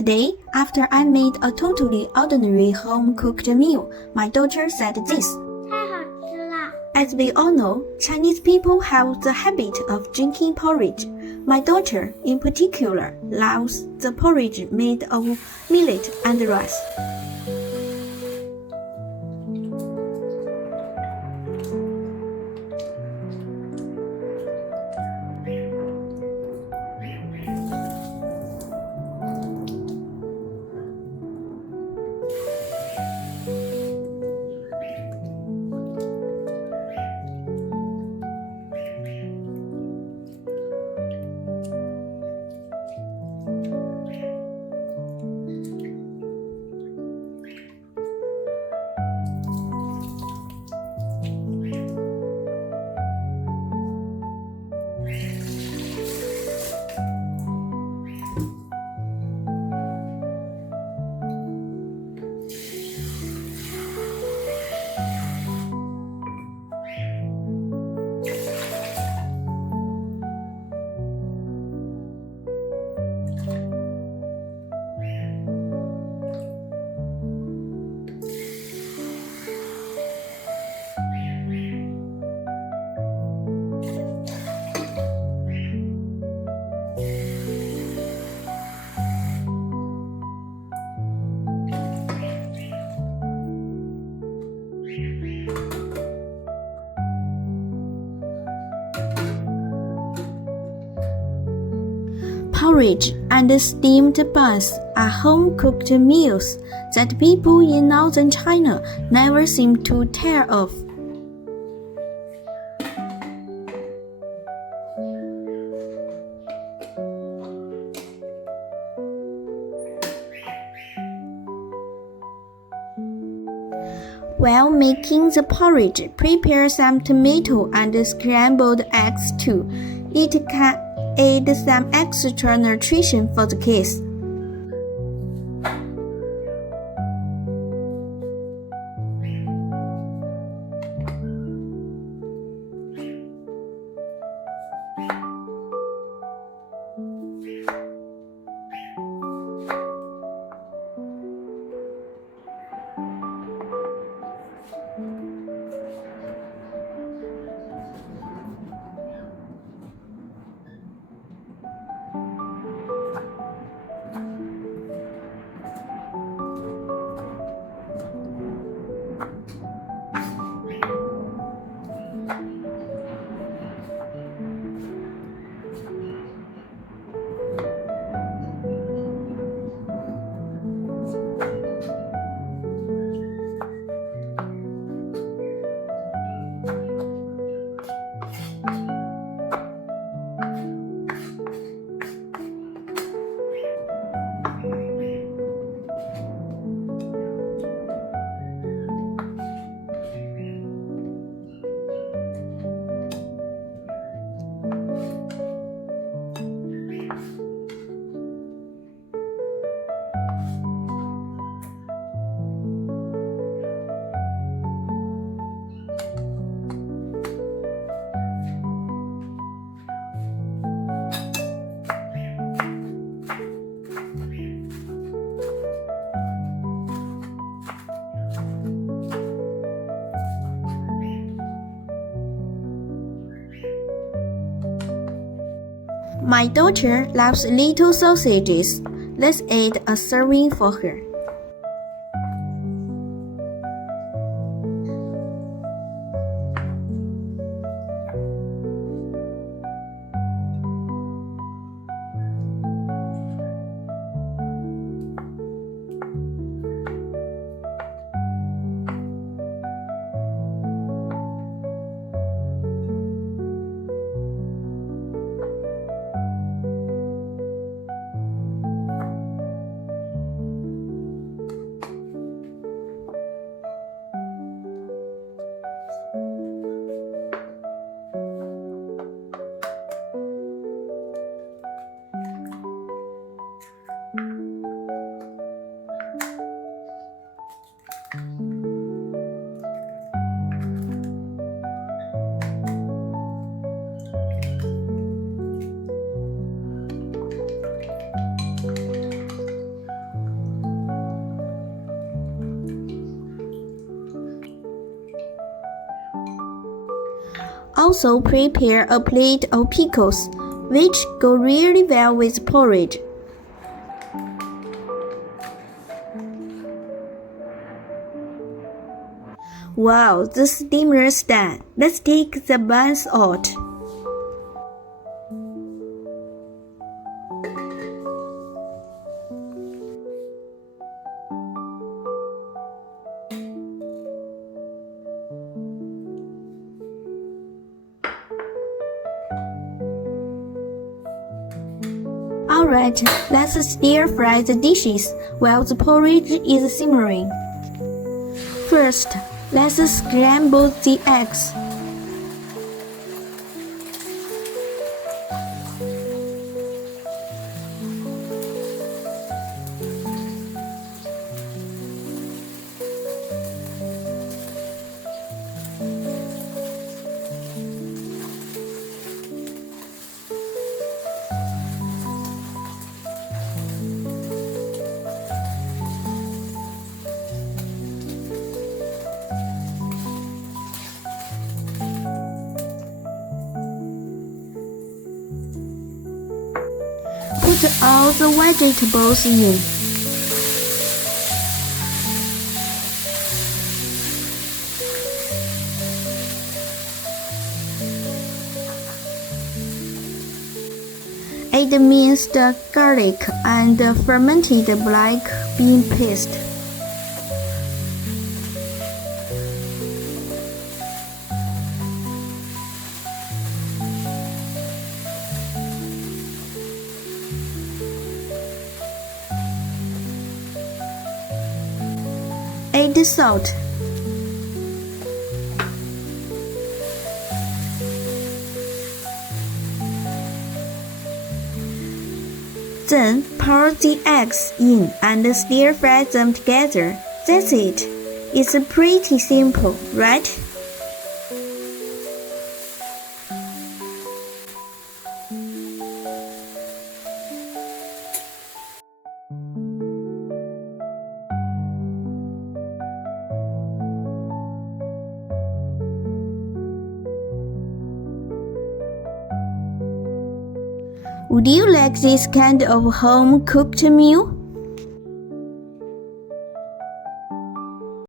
Today, after I made a totally ordinary home-cooked meal, my daughter said this. 太好吃了 As we all know, Chinese people have the habit of drinking porridge. My daughter, in particular, loves the porridge made of millet and rice. Porridge and steamed buns are home-cooked meals that people in northern China never seem to tire of. While making the porridge, prepare some tomato and scrambled eggs too. It can add some extra nutrition for the kids. My daughter loves little sausages. Let's add a serving for her. Also prepare a plate of pickles, which go really well with porridge. Wow, the steamer's done. Let's take the buns out. Alright, let's stir fry the dishes while the porridge is simmering. First, let's scramble the eggs. Put all the vegetables in. Add minced garlic and fermented black bean paste. Add salt. Then pour the eggs in and stir fry them together. That's it. It's pretty simple, right? Would you like this kind of home-cooked meal?